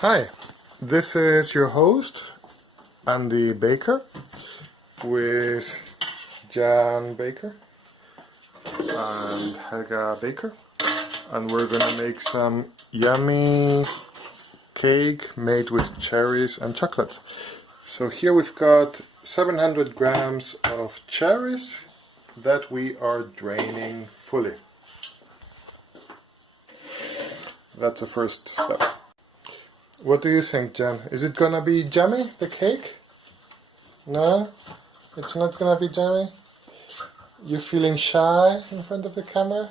Hi, this is your host, Andy Baker, with Jan Baker and Helga Baker, and we're gonna make some yummy cake made with cherries and chocolate. So here we've got 700 grams of cherries that we are draining fully. That's the first step. What do you think, Jan? Is it gonna be jammy, the cake? No? It's not gonna be jammy? You feeling shy in front of the camera?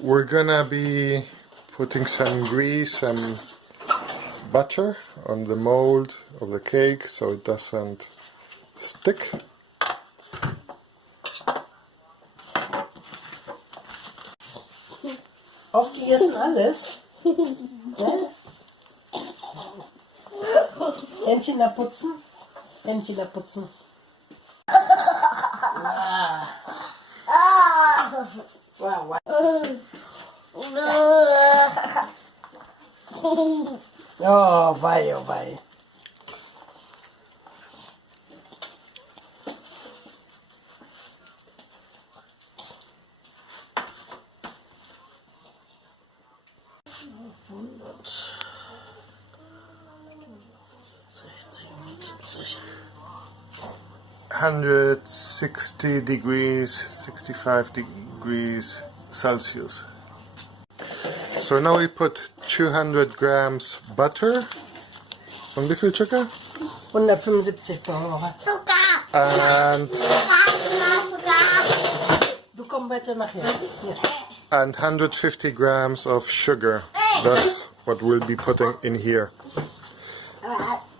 We're gonna be putting some grease and butter on the mold of the cake so it doesn't stick. Aufgegessen alles? Ne? Händchen da putzen? Händchen da putzen. Wow, wow. Oh, wei, oh, wei. $160 degrees, 65 degrees Celsius. So now we put 200 grams butter. Und wie viel Zucker? 175 Euro. And Du kommst weiter nachher. Ja. and 150 grams of sugar. That's what we'll be putting in here.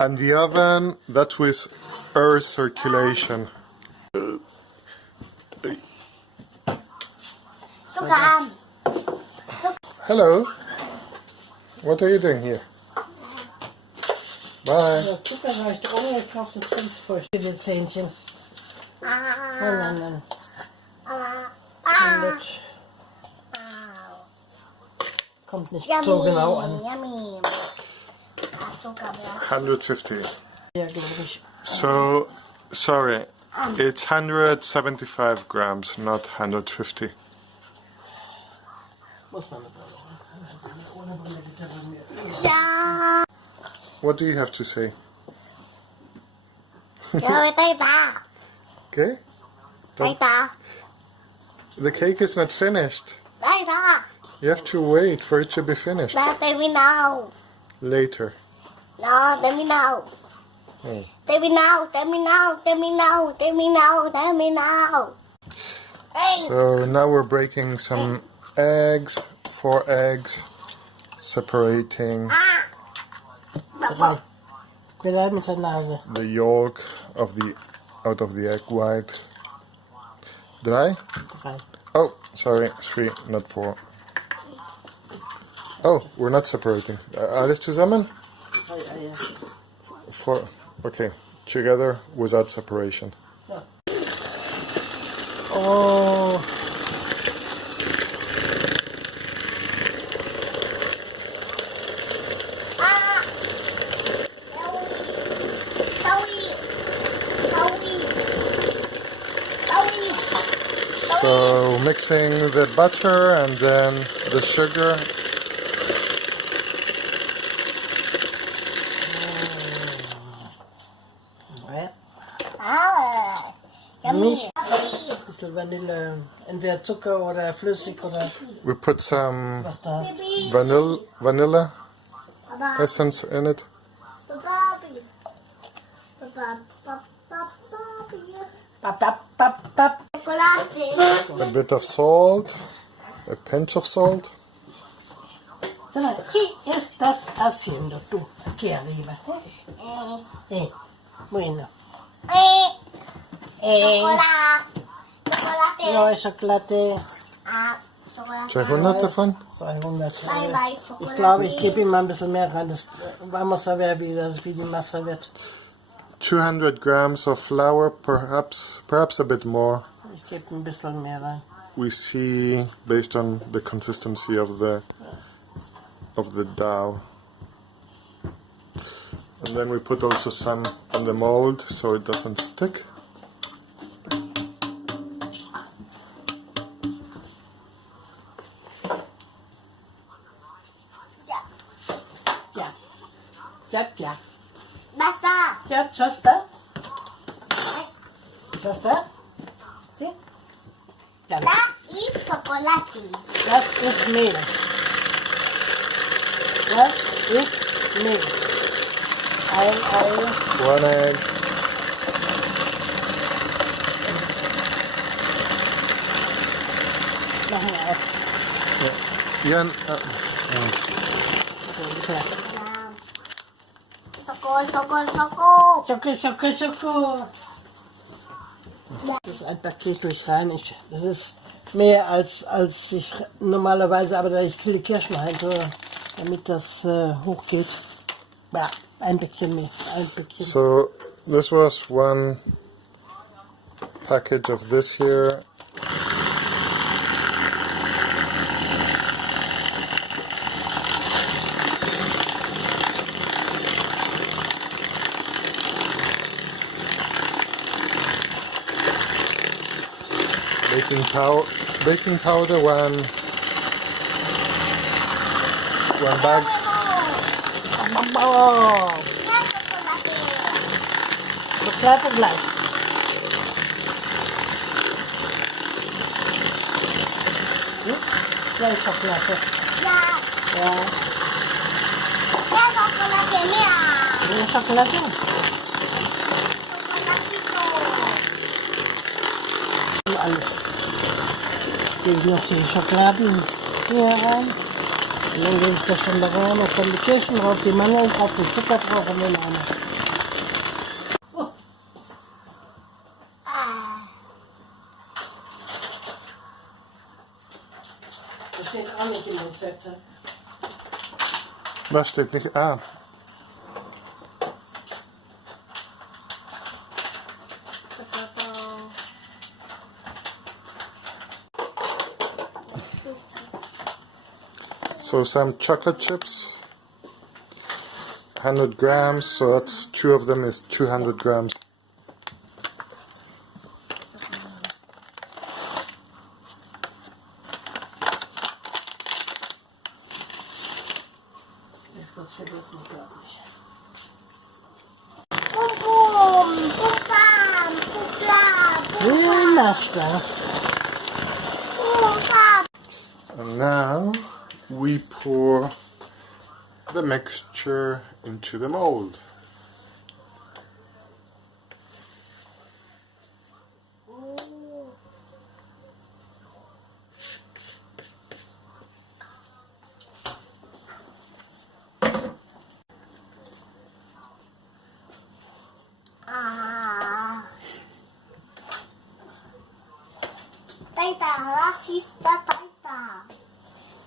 And the oven, that's with air circulation. Hello. What are you doing here? Bye. Ja, Zucker habe ich da oben gekauft, das ganz voll. Die Zähnchen. Nein. Kommt nicht so genau an. 150. Ja, glaube ich. So, sorry, it's 175 grams, not 150. Muss man What do you have to say? Okay? The cake is not finished. You have to wait for it to be finished. Later. No, let me know. Oh. Let me know. Hey. So now we're breaking some eggs, 4 eggs, separating mit der Nase. the yolk out of the egg white. 3? 3. Oh, sorry, 3, not 4. Oh, we're not separating. Alles zusammen? Ja. 4. Okay, together without separation. Ja. Oh. So mixing the butter and then the sugar. Yummy. Ein bisschen Vanille, entweder Zucker oder flüssig oder We put some was du hast. vanilla essence in it. Pap. A bit of salt, a pinch of salt. Sag mal, ¿qué estás haciendo tú aquí arriba? Bueno. Ja, Schokolade. 200 davon? 200. Ich glaube, ich gebe ihm mal ein bisschen mehr rein. Das war muss er wie die Masse wird. 200 grams of flour, perhaps a bit more. Ich gebe ein bisschen mehr rein. we see based on the consistency of the dough. And then we put also some on the mold so it doesn't stick. Yeah. Basta. Just that. Just that. See? Done. That is chocolate. That is meal. That is meal. One egg. Noch ein Ei. Jan, Okay. Schoko. Das ist ein Paket durchreinigt. Das ist mehr als ich normalerweise, aber da ich viele Kirschen rein tue, damit das hochgeht. Ja, ein bisschen mehr. Ein bisschen. so this was one package of this here. Baking powder, one bag. Oh, Schokolade gleich. Hm? Gleich Schokolade. Ja, Ja, ja, Schokolade mehr. mehr Schokolade. Und alles. Gebe ich noch die Schokoladen hier rein. Und dann gebe ich das schon da rein. Und dann die Kirschen drauf, die Mandeln drauf, den Zucker drauf und den anderen. Das steht auch nicht im Rezept. Was steht nicht? Ah, so some chocolate chips, 100 grams, so that's two of them is 200 grams. Das vergessen wir, glaube ich. Nachbar. And now we pour the mixture into the mold. Taita, rasista taita.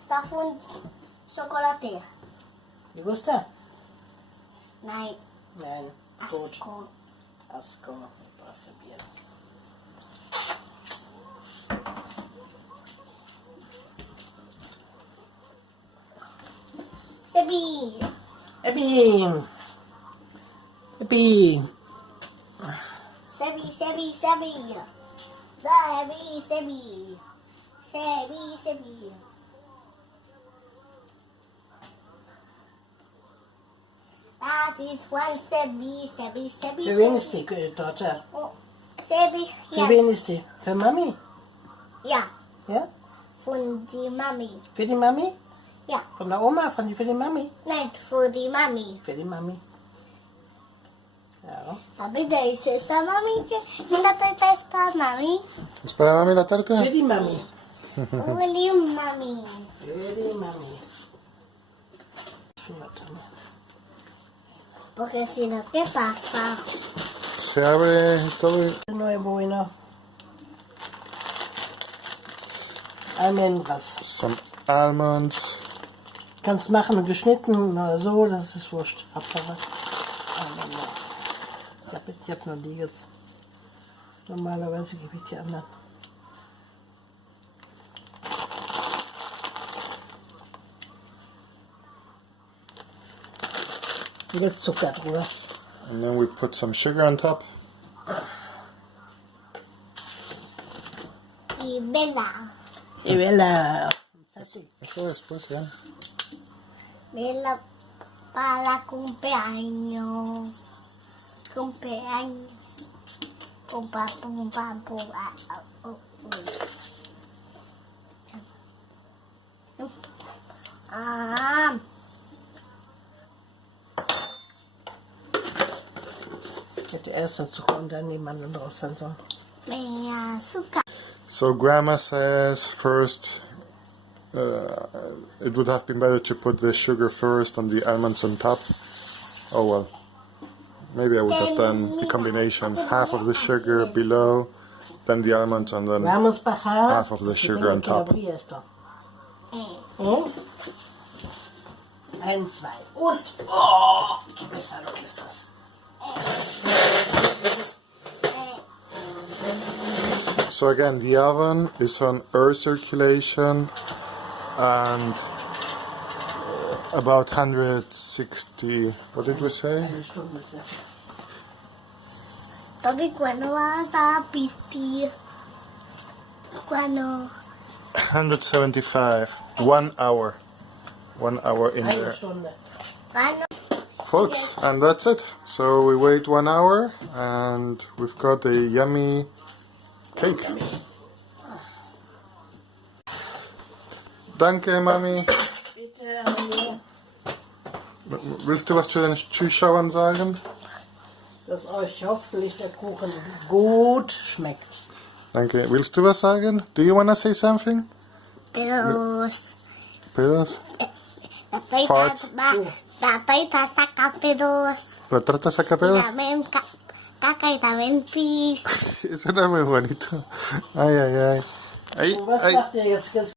Tahun Schokolade. ¿Te gusta? Nein, Nein. Gut. Asco. Asco. Pasa bien. Sebi. Epi. Sebi. Das ist one Sebi. Für wen ist die Torte? Oh, Sebi, Für ja. wen ist die? Für Mami? Ja, Ja? von die Mami. Für die Mami? Ja, Von der Oma? Für die Mami? nein, für die Mami. Für die Mami. Ja. Papi, ¿te dice esta mami que la teta está mami? ¿Es para mami la tarta? Für die Mami. Für die Mami. Für die Mami. Porque si no, ¿qué pasa? Se abre todo. No es bueno. Almonds. Some almonds. Kannst machen, geschnitten oder so, das ist wurscht. Hauptsache. Ich hab nur die jetzt. Normalerweise gebe ich die anderen. Jetzt Zucker drüber. And then we put some sugar on top. Y vela. Y vela. Así. Eso después, ya. Vela para cumpleaños. Cumpleaños. Pumpa, pumpa, pumpa. Ah. Hätte erst das Zucker und dann die Mandeln drauf sein sollen. Mehr Zucker. So Grandma says first, it would have been better to put the sugar first and the almonds on top. Oh well, maybe I would have done the combination. Half of the sugar below, then the almonds, and then Vamos bajar. half of the sugar on top. Ein, zwei und oh, qué pesado que estás. So again, the oven is on air circulation and about 160, what did we say? Eine Stunde ist ja. Tapi cuando vas a pistir, cuando 175, 1 hour. 1 hour in Eine there. Stunde. cuando Folks, and that's it. So we wait 1 hour and we've got a yummy cake. Danke, Mami. Bitte, Mami, Willst du was zu den Zuschauern sagen? dass euch hoffentlich der Kuchen gut schmeckt. Danke. Willst du was sagen? Do you want to say something? pedos, Pedos? Farts. la taita saca pedos, ¿La trata saca pedos? también caca y también pis. Eso no es muy bonito. Ay, ay, ay. Ay, Und was ay. macht ihr jetzt?